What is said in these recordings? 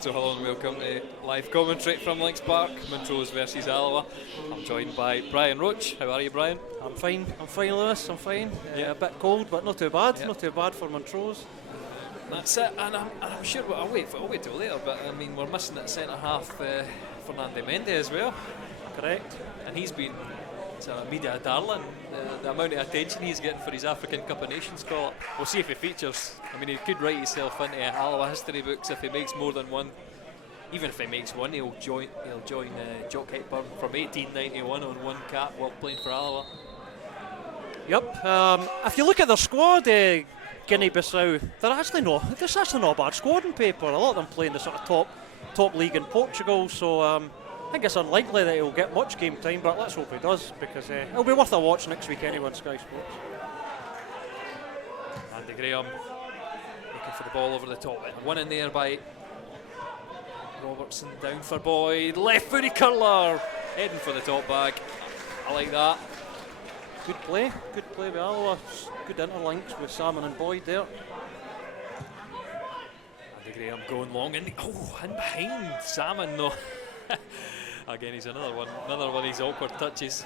So hello and welcome to live commentary from Links Park, Montrose versus Alloa. I'm joined by Brian Roach. How are you, Brian? I'm fine, Lewis, I'm fine. A bit cold, but not too bad. Not too bad for Montrose. That's it, and I'm sure I'll wait till later, but I mean, we're missing at centre half Fernando Mendy as well. Correct. And he's been a media darling. The amount of attention he's getting for his African Cup of Nations call. We'll see if he features. I mean, he could write himself into Alloa history books if he makes more than one. Even if he makes one, he'll join Jock Hepburn from 1891 on one cap while playing for Alloa. Yep. If you look at their squad, Guinea-Bissau, they're actually not a bad squad on paper. A lot of them playing the sort of top league in Portugal. So I think it's unlikely that he'll get much game time, but let's hope he does, because it'll be worth a watch next week anyway on Sky Sports. Andy Graham looking for the ball over the top. One in there by Robertson, down for Boyd. Left footy curler, heading for the top bag. I like that. Good play by Alloa. Good interlinks with Salmon and Boyd there. Andy Graham going long in behind Salmon though. Again, he's another one of these awkward touches.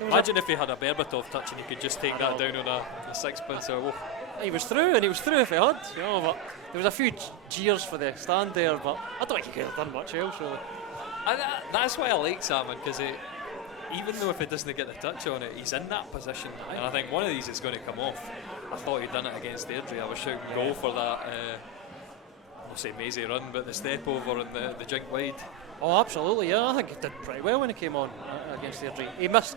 Imagine if he had a Berbatov touch and he could just take that down on a sixpence or whoa. He was through if he had. But there was a few jeers for the stand there, but I don't think he could have done much else really. That's why I like Salmon, because even though if he doesn't get the touch on it, he's in that position, and I think one of these is going to come off. I thought he'd done it against Airdrie. I was shouting goal for that. I'll say mazy run, but the step over and the jink wide. Oh, absolutely, yeah. I think he did pretty well when he came on against Airdrie. He missed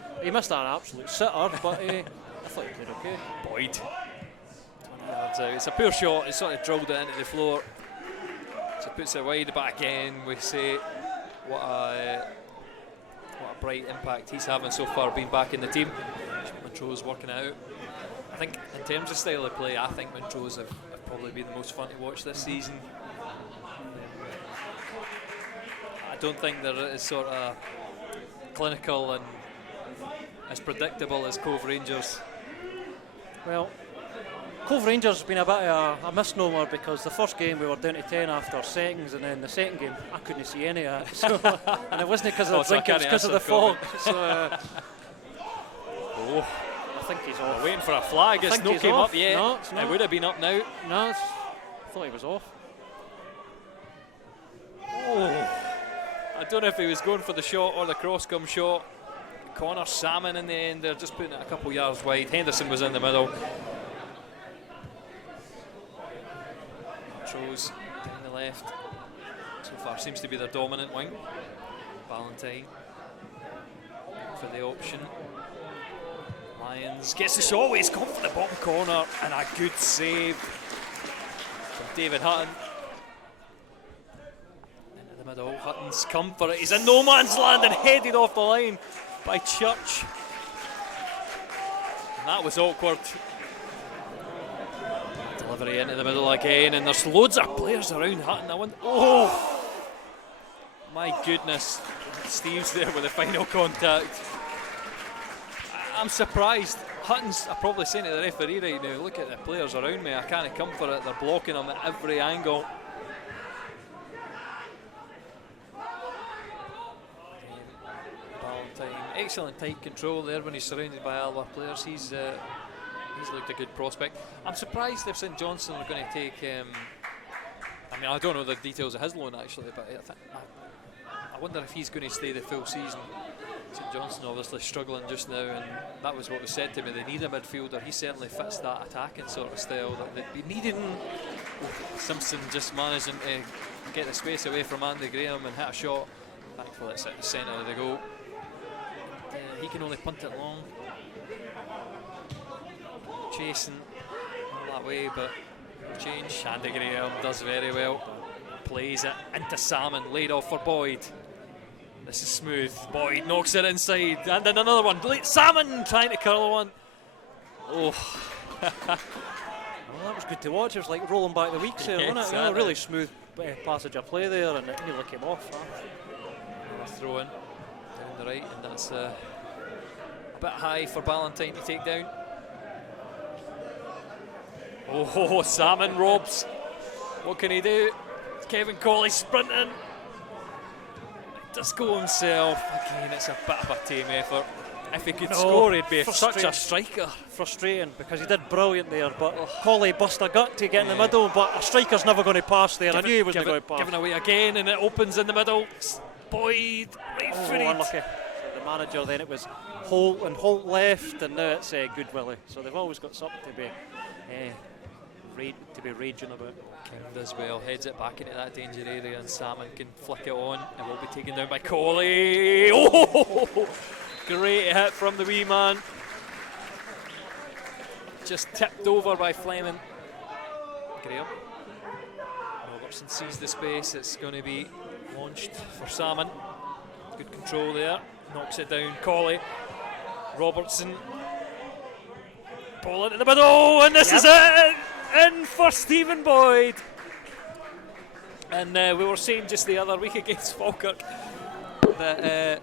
an absolute sitter, but I thought he played okay. Boyd, 20 yards out. It's a poor shot. He sort of drilled it into the floor. So puts it wide, but again we say what a bright impact he's having so far, being back in the team. Montrose working it out. I think in terms of style of play, I think Montrose have probably been the most fun to watch this season. I don't think they're as sort of clinical and as predictable as Cove Rangers. Well, Cove Rangers has been a bit of a misnomer, because the first game we were down to 10 after seconds, and then the second game I couldn't see any of it. So, and it wasn't because of the drink, it was because of the fog. So, I think he's off. We're waiting for a flag. It's not came up yet. No, it's not. It would have been up now. No, I thought he was off. I don't know if he was going for the shot or the cross-come shot. Connor Salmon in the end, they're just putting it a couple yards wide. Henderson was in the middle. Montrose down the left. So far seems to be their dominant wing. Valentine for the option. Lyons gets the shot. He's gone for the bottom corner, and a good save from David Hutton. Into the middle, Hutton's come for it. He's in no man's land and headed off the line by Church. And that was awkward. Delivery into the middle again, and there's loads of players around Hutton. My goodness. Steve's there with the final contact. I'm surprised. Hutton's probably saying to the referee right now, look at the players around me, I can't come for it, they're blocking him at every angle. Valentine, excellent tight control there when he's surrounded by Alloa players. He's looked a good prospect. I'm surprised if St Johnstone are going to take I mean, I don't know the details of his loan actually, but I wonder if he's going to stay the full season. St Johnstone obviously struggling just now, and that was what was said to me. They need a midfielder. He certainly fits that attacking sort of style that they'd be needing. Simpson just managing to get the space away from Andy Graham and hit a shot. Thankfully it's at the centre of the goal. He can only punt it long. Chasing that way, but change. Andy Graham does very well. Plays it into Salmon, laid off for Boyd. This is smooth. Boyd knocks it inside, and then another one. Salmon trying to curl one. Oh. Well, that was good to watch. It was like rolling back the weeks there, wasn't it? Exactly. Really smooth passage of play there, and it nearly came off. Throw in down the right, and that's a bit high for Valentine to take down. Oh, Salmon robs. What can he do? Kevin Colley sprinting. Does go himself. Again, it's a bit of a tame effort. If he could score, he'd be such a striker. Frustrating, because he did brilliant there, but Colley bust a gut to get in the middle, but a striker's never going to pass there. I knew he wasn't going to pass. Given away again, and it opens in the middle. Boyd, right footed. Unlucky. So the manager, then it was Holt, and Holt left, and now it's Goodwillie. So they've always got something to be raging about. King does well, heads it back into that danger area, and Salmon can flick it on. It will be taken down by Colley. Oh, great hit from the wee man. Just tipped over by Fleming. Graham. Robertson sees the space. It's going to be launched for Salmon. Good control there. Knocks it down. Colley. Robertson. Ball into the middle, and this is it. In for Stephen Boyd. And we were saying just the other week against Falkirk that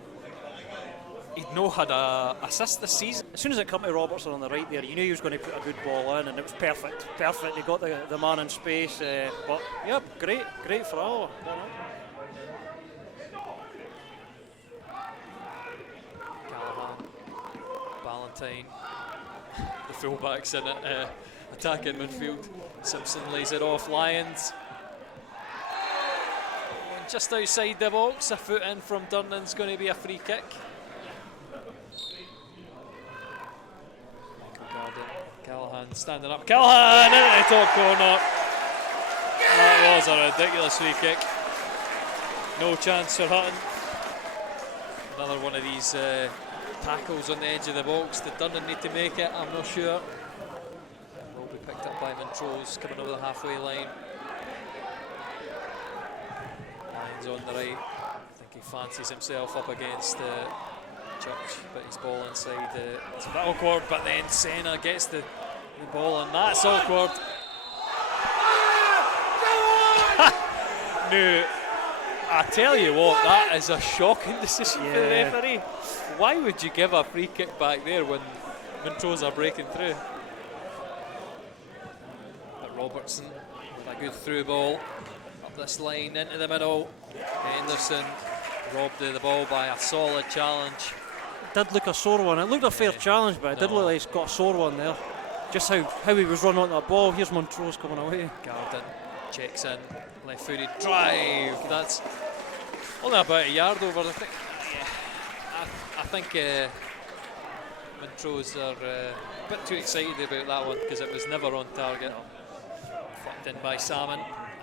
he'd no had an assist this season. As soon as it came to Robertson on the right there, you knew he was going to put a good ball in, and it was perfect. Perfect. He got the man in space. But yeah, great for Alloa. Callahan, Ballantyne, the fullbacks in it. Attack in midfield. Simpson lays it off. Lyons. Just outside the box. A foot in from Durnan's going to be a free kick. Callahan standing up. Callahan in the top corner. That was a ridiculous free kick. No chance for Hutton. Another one of these tackles on the edge of the box. Did Durnan need to make it? I'm not sure. Will be picked up by Montrose coming over the halfway line. Lyons on the right. I think he fancies himself up against Church, but his ball inside. It's a bit awkward, but then Senna gets the ball, and that's awkward. No, I tell you what, that is a shocking decision for the referee. Why would you give a free kick back there when Montrose are breaking through? But Robertson with a good through ball up this line into the middle. Henderson robbed of the ball by a solid challenge. Did look a sore one. It looked a fair challenge, but it did look like he's got a sore one there. Just how he was running on that ball. Here's Montrose coming away. Garden checks in, left-footed drive. That's only about a yard over. I think Montrose are a bit too excited about that one because it was never on target. Flicked in by Salmon.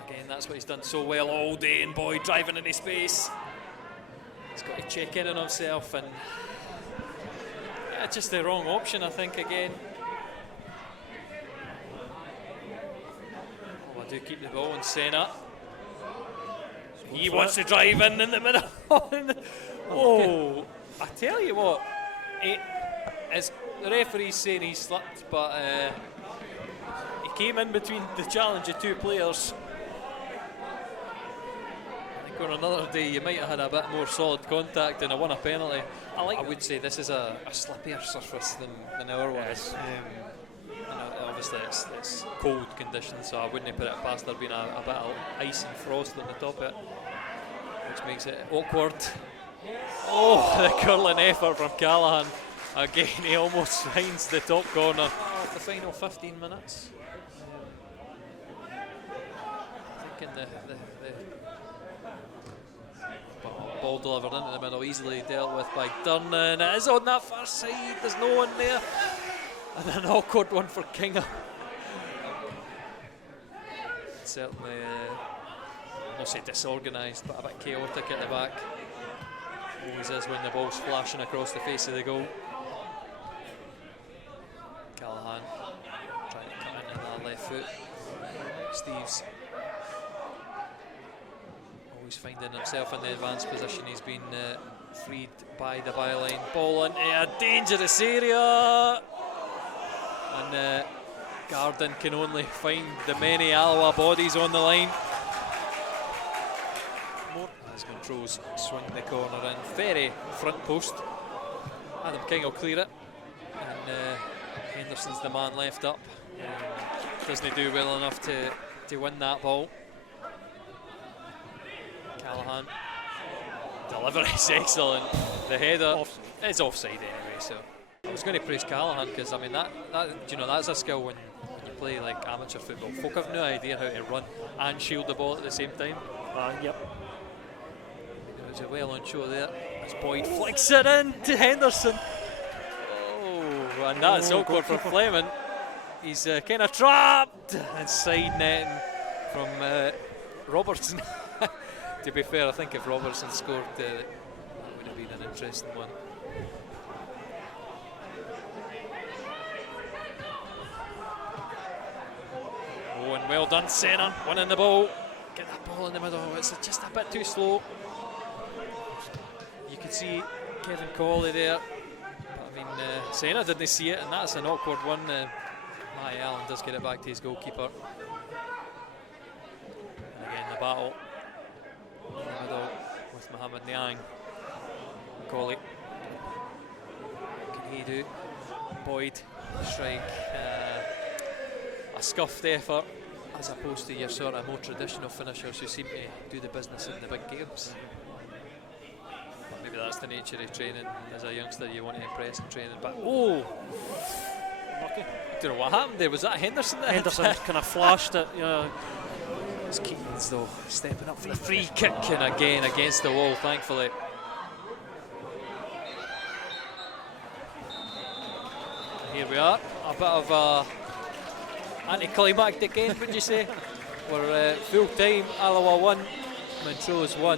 Again, that's what he's done so well all day. And Boyd driving into space. He's got to check in on himself, and just the wrong option, I think, again. Oh, I do keep the ball in Senna. He wants to drive in the middle. Oh, I tell you what, the referee's saying he slipped, but he came in between the challenge of two players. I think on another day you might have had a bit more solid contact and won a penalty. I would say this is a slippier surface than our one. Yes. Obviously it's cold conditions, so I wouldn't put it past there being a bit of ice and frost on the top of it, which makes it awkward. Oh, the curling effort from Callahan. Again, he almost finds the top corner. Oh, the final 15 minutes. Thinking the ball delivered into the middle, easily dealt with by Durnan. It is on that far side, there's no one there. And an awkward one for Kingham. Certainly, not say disorganised, but a bit chaotic at the back. Always is when the ball's flashing across the face of the goal. Callahan trying to come in on that left foot. Steve's always finding himself in the advanced position. He's been freed by the byline. Ball into a dangerous area. And Garden can only find the many Alloa bodies on the line. As Montrose swing the corner in, very front post. Adam King will clear it, and Henderson's the man left up. Doesn't do well enough to win that ball. Callahan. Delivery is excellent. The header is offside anyway, so I was going to praise Callahan because I mean that that's a skill when you play like amateur football. Folk have no idea how to run and shield the ball at the same time. Yep. It was a well on show there as Boyd flicks it in to Henderson. Oh, and that's awkward for Fleming. He's kind of trapped and side netting from Robertson. To be fair, I think if Robertson scored, that would have been an interesting one. Oh, and well done, Senna, winning the ball. Get that ball in the middle. It's just a bit too slow. You can see Kevin Cawley there. But, I mean, Senna didn't see it, and that's an awkward one. Matty Allen does get it back to his goalkeeper. And again, the battle in the middle with Mohamed Niang. Cawley. What can he do? Boyd, strike. A scuffed effort as opposed to your sort of more traditional finishers who seem to do the business in the big games. But maybe that's the nature of training. As a youngster, you want to impress in training. But I don't know what happened there. Was that Henderson? Henderson kind of flashed it. It's Keaton's though stepping up for the free kick, and again against the wall, thankfully. Here we are, a bit of a anticlimactic end, would you say? We're full time, Alloa 1, Montrose 1.